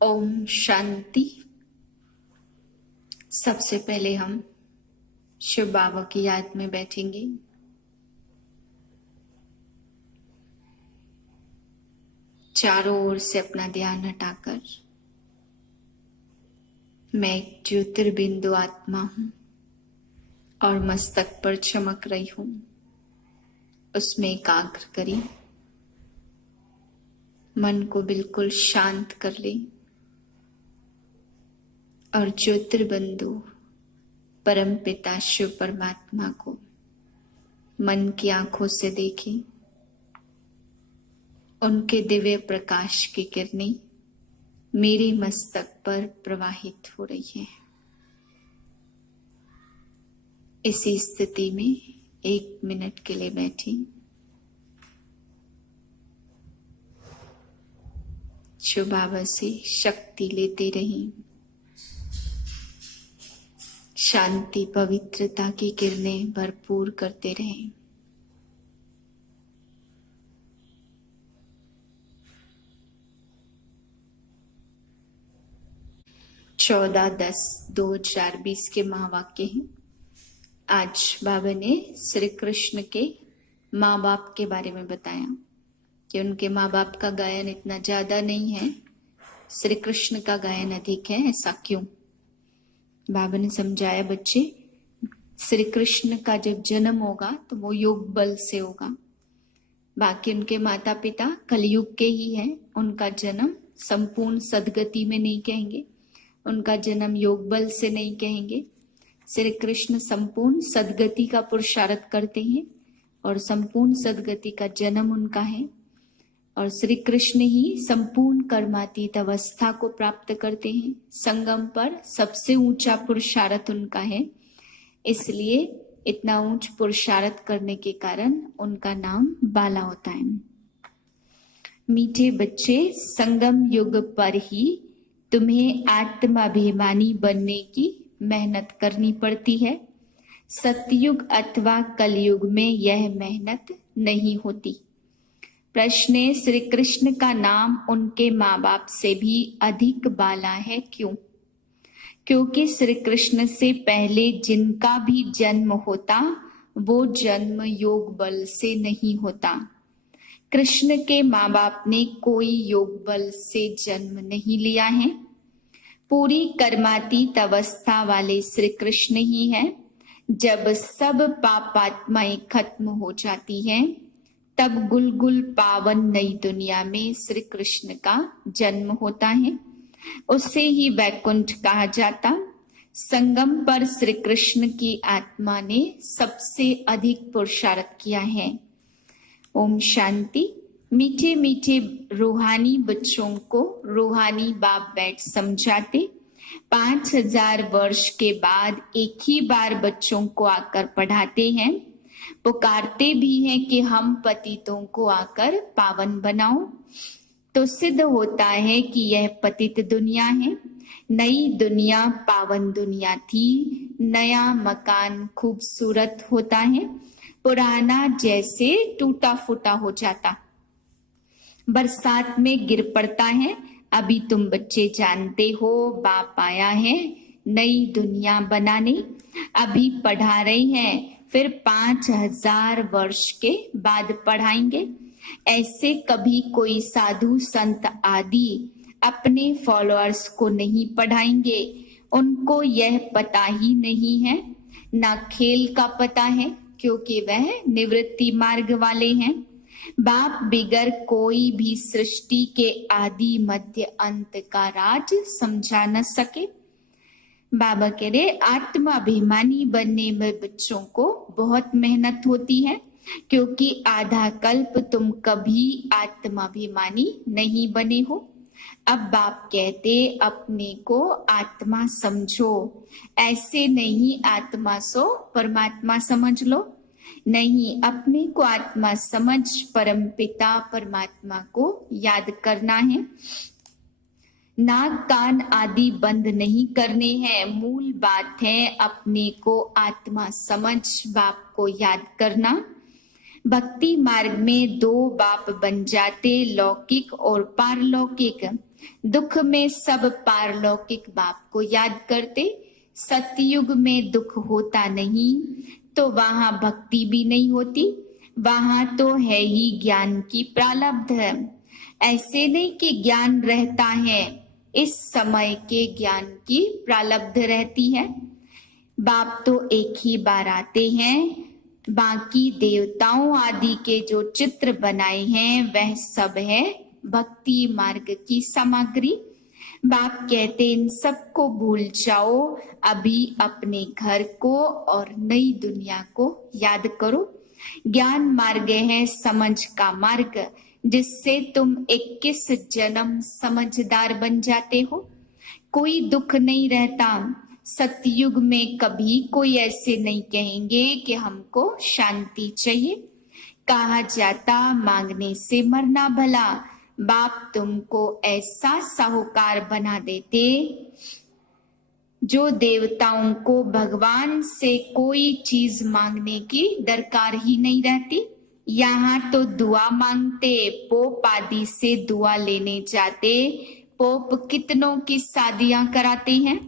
ओम शांति। सबसे पहले हम शिव बाबा की याद में बैठेंगे। चारों ओर से अपना ध्यान हटाकर मैं एक ज्योतिर्बिंदु आत्मा हूं और मस्तक पर चमक रही हूं, उसमें एकाग्र करें। मन को बिल्कुल शांत कर लें और ज्योतिर्बिंदु परम पिता शिव परमात्मा को मन की आंखों से देखें। उनके दिव्य प्रकाश की किरणें मेरे मस्तक पर प्रवाहित हो रही है। इसी स्थिति में 1 मिनट के लिए बैठें। शिव बाबा से शक्ति लेते रहें। शांति पवित्रता की किरणें भरपूर करते रहें। चौदह 10/2020 के महावाक्य हैं। आज बाबा ने श्री कृष्ण के माँ बाप के बारे में बताया कि उनके माँ बाप का गायन इतना ज्यादा नहीं है, श्री कृष्ण का गायन अधिक है। ऐसा क्यों? बाबा ने समझाया, बच्चे, श्री कृष्ण का जब जन्म होगा तो वो योग बल से होगा। बाकी उनके माता पिता कलयुग के ही हैं। उनका जन्म संपूर्ण सदगति में नहीं कहेंगे, उनका जन्म योग बल से नहीं कहेंगे। श्री कृष्ण संपूर्ण सदगति का पुरुषार्थ करते हैं और संपूर्ण सदगति का जन्म उनका है। और श्री कृष्ण ही संपूर्ण कर्मातीत अवस्था को प्राप्त करते हैं। संगम पर सबसे ऊंचा पुरुषार्थ उनका है, इसलिए इतना ऊंच पुरुषार्थ करने के कारण उनका नाम बाला होता है। मीठे बच्चे, संगम युग पर ही तुम्हें आत्माभिमानी बनने की मेहनत करनी पड़ती है। सतयुग अथवा कलयुग में यह मेहनत नहीं होती। प्रश्न है, श्री कृष्ण का नाम उनके माँ बाप से भी अधिक बाला है, क्यों? क्योंकि श्री कृष्ण से पहले जिनका भी जन्म होता वो जन्म योग बल से नहीं होता। कृष्ण के माँ बाप ने कोई योग बल से जन्म नहीं लिया है। पूरी कर्मातीत अवस्था वाले श्री कृष्ण ही हैं। जब सब पापात्माएं खत्म हो जाती हैं तब गुलगुल पावन नई दुनिया में श्री कृष्ण का जन्म होता है। उसे ही वैकुंठ कहा जाता। संगम पर श्री कृष्ण की आत्मा ने सबसे अधिक पुरुषार्थ किया है। ओम शांति। मीठे मीठे रूहानी बच्चों को रूहानी बाप बैठ समझाते। 5000 वर्ष के बाद एक ही बार बच्चों को आकर पढ़ाते हैं। पुकारते भी हैं कि हम पतितों को आकर पावन बनाओ। तो सिद्ध होता है कि यह पतित दुनिया है। नई दुनिया पावन दुनिया थी। नया मकान खूबसूरत होता है, पुराना जैसे टूटा फूटा हो जाता, बरसात में गिर पड़ता है। अभी तुम बच्चे जानते हो, बाप आया है नई दुनिया बनाने। अभी पढ़ा रही हैं, फिर 5000 वर्ष के बाद पढ़ाएंगे। ऐसे कभी कोई साधु संत आदि अपने फॉलोअर्स को नहीं पढ़ाएंगे। उनको यह पता ही नहीं है, ना खेल का पता है, क्योंकि वह निवृत्ति मार्ग वाले हैं। बाप बिगर कोई भी सृष्टि के आदि मध्य अंत का राज समझा न सके। बाबा कह रहे, आत्माभिमानी बनने में बच्चों को बहुत मेहनत होती है, क्योंकि आधा कल्प तुम कभी आत्माभिमानी नहीं बने हो। अब बाप कहते अपने को आत्मा समझो। ऐसे नहीं आत्मा सो परमात्मा समझ लो, नहीं, अपने को आत्मा समझ परम पिता परमात्मा को याद करना है। नाक कान आदि बंद नहीं करने हैं। मूल बात है अपने को आत्मा समझ बाप को याद करना। भक्ति मार्ग में 2 बाप बन जाते, लौकिक और पारलौकिक। दुख में सब पारलौकिक बाप को याद करते। सतयुग में दुख होता नहीं तो वहां भक्ति भी नहीं होती, वहां तो है ही ज्ञान की प्रारब्ध है। ऐसे नहीं कि ज्ञान रहता है, इस समय के ज्ञान की प्रारब्ध रहती है। बाप तो एक ही बार आते हैं, बाकी देवताओं आदि के जो चित्र बनाए हैं वह सब है भक्ति मार्ग की सामग्री। बाप कहते इन सबको भूल जाओ, अभी अपने घर को और नई दुनिया को याद करो। ज्ञान मार्ग है समझ का मार्ग, जिससे तुम 21 जन्म समझदार बन जाते हो। कोई दुख नहीं रहता। सतयुग में कभी कोई ऐसे नहीं कहेंगे कि हमको शांति चाहिए। कहा जाता मांगने से मरना भला। बाप तुमको ऐसा साहूकार बना देते जो देवताओं को भगवान से कोई चीज मांगने की दरकार ही नहीं रहती। यहाँ तो दुआ मांगते, पोप आदि से दुआ लेने जाते। पोप कितनों की शादियां कराते हैं,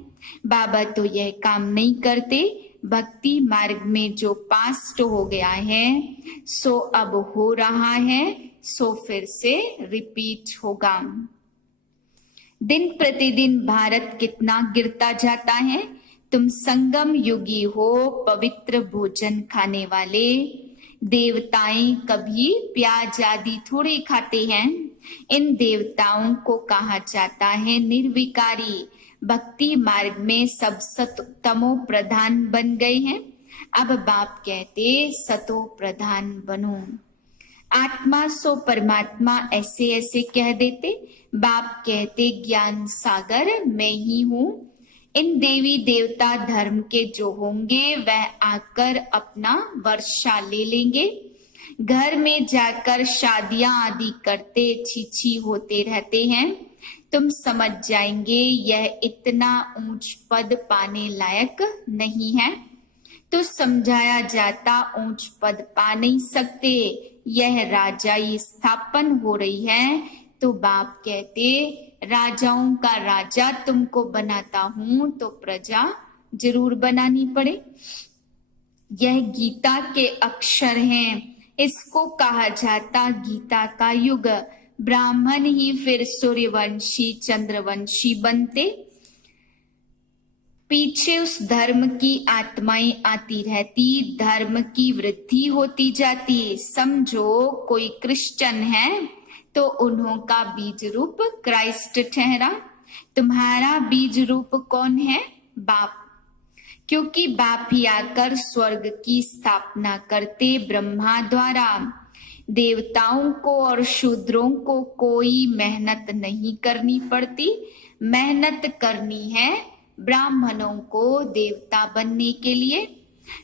बाबा तो यह काम नहीं करते। भक्ति मार्ग में जो पास्ट हो गया है सो अब हो रहा है, सो फिर से रिपीट होगा। दिन प्रतिदिन भारत कितना गिरता जाता है। तुम संगम युगी हो, पवित्र भोजन खाने वाले। देवताएं कभी प्याज आदि थोड़े खाते हैं। इन देवताओं को कहा जाता है निर्विकारी। भक्ति मार्ग में सब सतोत्तमो प्रधान बन गए हैं। अब बाप कहते सतो प्रधान बनो। आत्मा सो परमात्मा ऐसे ऐसे कह देते। बाप कहते ज्ञान सागर मैं ही हूँ। इन देवी देवता धर्म के जो होंगे वह आकर अपना वर्षा ले लेंगे। घर में जाकर शादियां आदि करते छीछी होते रहते हैं। तुम समझ जाएंगे यह इतना ऊंच पद पाने लायक नहीं है। तो समझाया जाता ऊंच पद पा नहीं सकते, यह राजाई स्थापन हो रही है। तो बाप कहते राजाओं का राजा तुमको बनाता हूं तो प्रजा जरूर बनानी पड़े। यह गीता के अक्षर हैं, इसको कहा जाता गीता का युग। ब्राह्मण ही फिर सूर्यवंशी चंद्रवंशी बनते। पीछे उस धर्म की आत्माएं आती रहती, धर्म की वृद्धि होती जाती। समझो कोई क्रिश्चियन है तो उन्हों का बीज रूप क्राइस्ट ठहरा। तुम्हारा बीज रूप कौन है? बाप। क्योंकि बाप ही आकर स्वर्ग की स्थापना करते ब्रह्मा द्वारा। देवताओं को और शूद्रों को कोई मेहनत नहीं करनी पड़ती। मेहनत करनी है ब्राह्मणों को देवता बनने के लिए।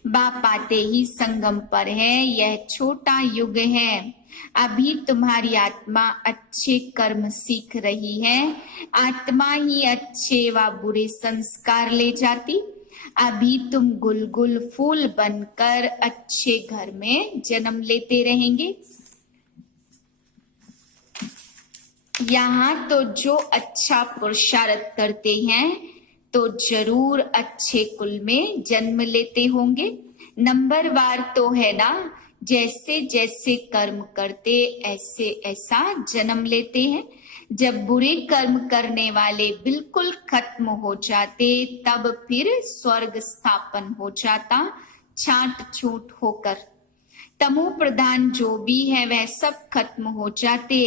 बाप आते ही संगम पर है। यह छोटा युग है। अभी तुम्हारी आत्मा अच्छे कर्म सीख रही है। आत्मा ही अच्छे व बुरे संस्कार ले जाती। अभी तुम गुलगुल फूल बनकर अच्छे घर में जन्म लेते रहेंगे। यहाँ तो जो अच्छा पुरुषार्थ करते हैं तो जरूर अच्छे कुल में जन्म लेते होंगे। नंबरवार तो है ना, जैसे जैसे कर्म करते ऐसे ऐसा जन्म लेते हैं। जब बुरे कर्म करने वाले बिल्कुल खत्म हो जाते तब फिर स्वर्ग स्थापन हो जाता छांट छूट होकर। तमो प्रधान जो भी है वह सब खत्म हो जाते,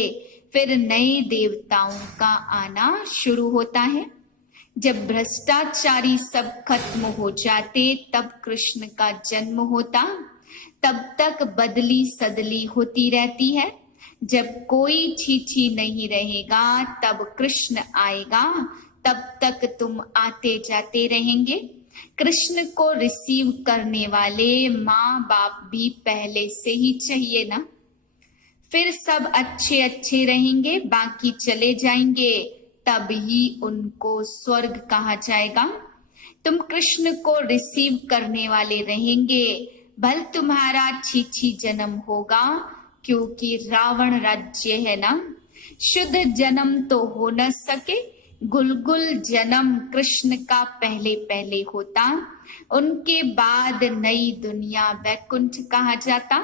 फिर नए देवताओं का आना शुरू होता है। जब भ्रष्टाचारी सब खत्म हो जाते तब कृष्ण का जन्म होता। तब तक बदली सदली होती रहती है। जब कोई छीछी नहीं रहेगा तब कृष्ण आएगा। तब तक तुम आते जाते रहेंगे। कृष्ण को रिसीव करने वाले माँ बाप भी पहले से ही चाहिए ना। फिर सब अच्छे अच्छे रहेंगे, बाकी चले जाएंगे, तब ही उनको स्वर्ग कहा जाएगा। तुम कृष्ण को रिसीव करने वाले रहेंगे। भल तुम्हारा छीछी जन्म होगा क्योंकि रावण राज्य है ना। शुद्ध जन्म तो हो न सके, गुलगुल जन्म कृष्ण का पहले पहले होता। उनके बाद नई दुनिया वैकुंठ कहा जाता।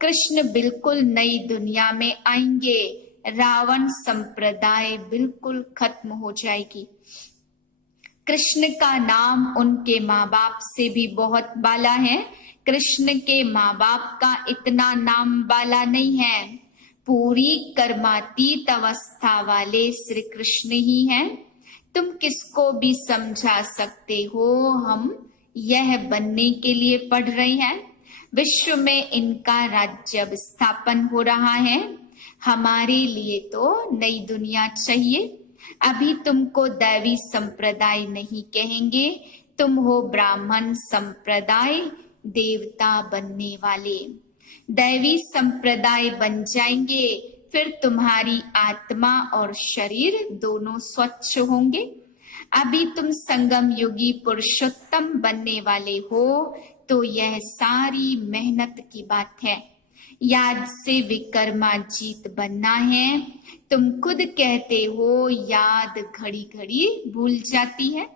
कृष्ण बिल्कुल नई दुनिया में आएंगे, रावण संप्रदाय बिल्कुल खत्म हो जाएगी। कृष्ण का नाम उनके माँ बाप से भी बहुत बाला है। कृष्ण के माँ बाप का इतना नाम बाला नहीं है। पूरी कर्मातीत अवस्था वाले श्री कृष्ण ही हैं। तुम किसको भी समझा सकते हो, हम यह बनने के लिए पढ़ रहे हैं। विश्व में इनका राज्य स्थापन हो रहा है। हमारे लिए तो नई दुनिया चाहिए। अभी तुमको दैवी संप्रदाय नहीं कहेंगे, तुम हो ब्राह्मण संप्रदाय, देवता बनने वाले। दैवी संप्रदाय बन जाएंगे, फिर तुम्हारी आत्मा और शरीर दोनों स्वच्छ होंगे। अभी तुम संगम युगी पुरुषोत्तम बनने वाले हो, तो यह सारी मेहनत की बात है। याद से विक्रमाजीत बनना है। तुम खुद कहते हो याद घड़ी घड़ी भूल जाती है।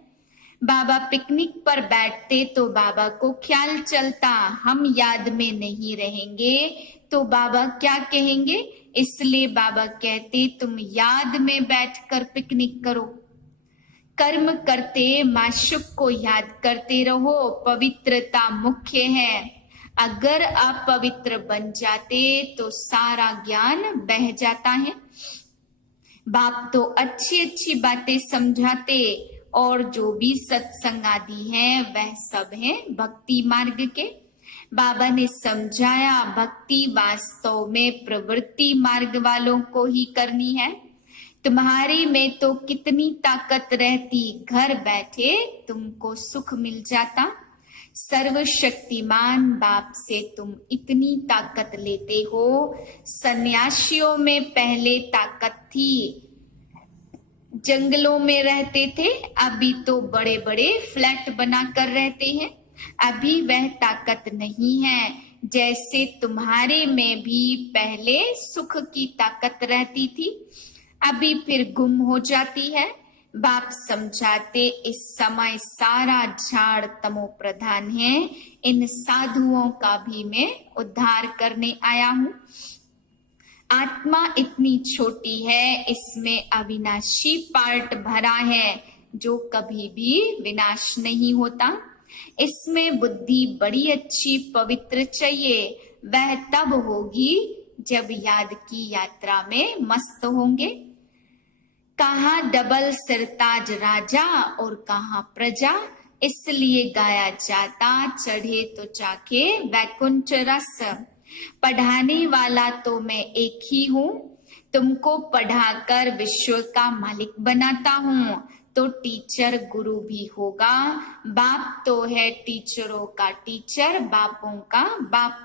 बाबा पिकनिक पर बैठते तो बाबा को ख्याल चलता, हम याद में नहीं रहेंगे तो बाबा क्या कहेंगे। इसलिए बाबा कहते तुम याद में बैठकर पिकनिक करो। कर्म करते माशुक को याद करते रहो, पवित्रता मुख्य है। अगर आप पवित्र बन जाते तो सारा ज्ञान बह जाता है। बाप तो अच्छी अच्छी बातें समझाते, और जो भी सत्संग आदि है वह सब है भक्ति मार्ग के। बाबा ने समझाया भक्ति वास्तव में प्रवृत्ति मार्ग वालों को ही करनी है। तुम्हारी में तो कितनी ताकत रहती, घर बैठे तुमको सुख मिल जाता। सर्वशक्तिमान बाप से तुम इतनी ताकत लेते हो। सन्यासियों में पहले ताकत थी, जंगलों में रहते थे, अभी तो बड़े बड़े फ्लैट बनाकर रहते हैं। अभी वह ताकत नहीं है। जैसे तुम्हारे में भी पहले सुख की ताकत रहती थी, अभी फिर गुम हो जाती है। बाप समझाते इस समय सारा झाड़ तमो प्रधान है, इन साधुओं का भी मैं उद्धार करने आया हूँ। आत्मा इतनी छोटी है, इसमें अविनाशी पार्ट भरा है जो कभी भी विनाश नहीं होता। इसमें बुद्धि बड़ी अच्छी पवित्र चाहिए, वह तब होगी जब याद की यात्रा में मस्त होंगे। कहाँ डबल सिरताज राजा और कहाँ प्रजा, इसलिए गाया जाता चढ़े तो चाखे वैकुंठ रस। पढ़ाने वाला तो मैं एक ही हूँ, तुमको पढ़ाकर विश्व का मालिक बनाता हूँ, तो टीचर गुरु भी होगा। बाप तो है टीचरों का टीचर, बापों का बाप।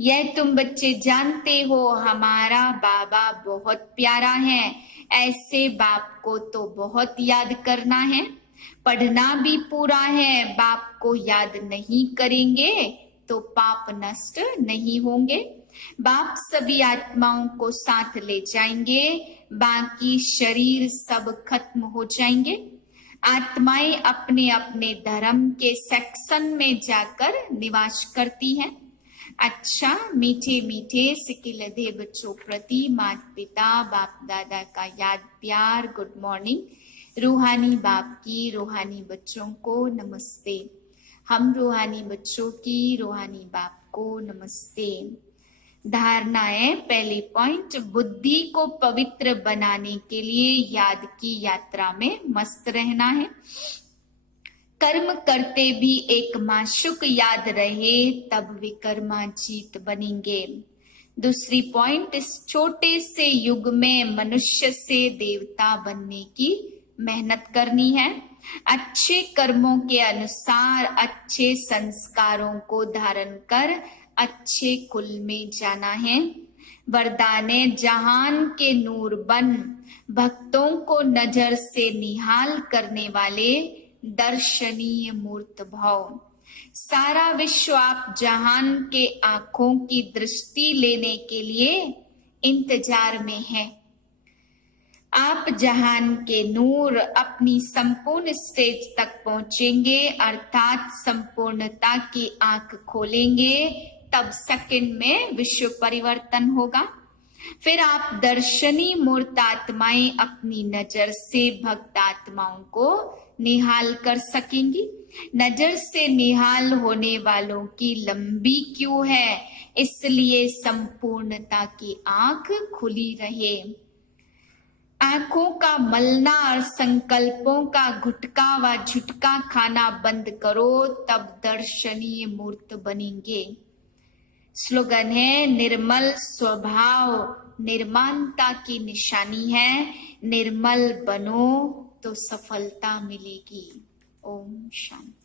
यह तुम बच्चे जानते हो, हमारा बाबा बहुत प्यारा है। ऐसे बाप को तो बहुत याद करना है। पढ़ना भी पूरा है, बाप को याद नहीं करेंगे तो पाप नष्ट नहीं होंगे। बाप सभी आत्माओं को साथ ले जाएंगे, बाकी शरीर सब खत्म हो जाएंगे। आत्माएं अपने अपने धर्म के सेक्शन में जाकर निवास करती हैं। अच्छा, मीठे मीठे सिकिलधे बच्चों प्रति माता पिता बाप दादा का याद प्यार गुड मॉर्निंग। रूहानी बाप की रूहानी बच्चों को नमस्ते। हम रूहानी बच्चों की रूहानी बाप को नमस्ते। धारणा है, पहले पॉइंट, बुद्धि को पवित्र बनाने के लिए याद की यात्रा में मस्त रहना है। कर्म करते भी एक माशुक याद रहे, तब विक्रमाजीत बनेंगे। दूसरी पॉइंट, इस छोटे से युग में मनुष्य से देवता बनने की मेहनत करनी है। अच्छे कर्मों के अनुसार अच्छे संस्कारों को धारण कर अच्छे कुल में जाना है। वरदाने जहान के नूर बन, भक्तों को नजर से निहाल करने वाले दर्शनीय मूर्त भाव। सारा विश्व आप जहान के आंखों की दृष्टि लेने के लिए इंतजार में है। आप जहान के नूर अपनी संपूर्ण स्टेज तक पहुंचेंगे, अर्थात संपूर्णता की आंख खोलेंगे, तब सेकंड में विश्व परिवर्तन होगा। फिर आप दर्शनी मूर्त आत्माएं अपनी नजर से भक्त आत्माओं को निहाल कर सकेंगी। नजर से निहाल होने वालों की लंबी क्यू है, इसलिए संपूर्णता की आंख खुली रहे। आंखों का मलना और संकल्पों का गुटका व झुटका खाना बंद करो, तब दर्शनीय मूर्त बनेंगे। स्लोगन है, निर्मल स्वभाव निर्माणता की निशानी है, निर्मल बनो तो सफलता मिलेगी। ओम शांति।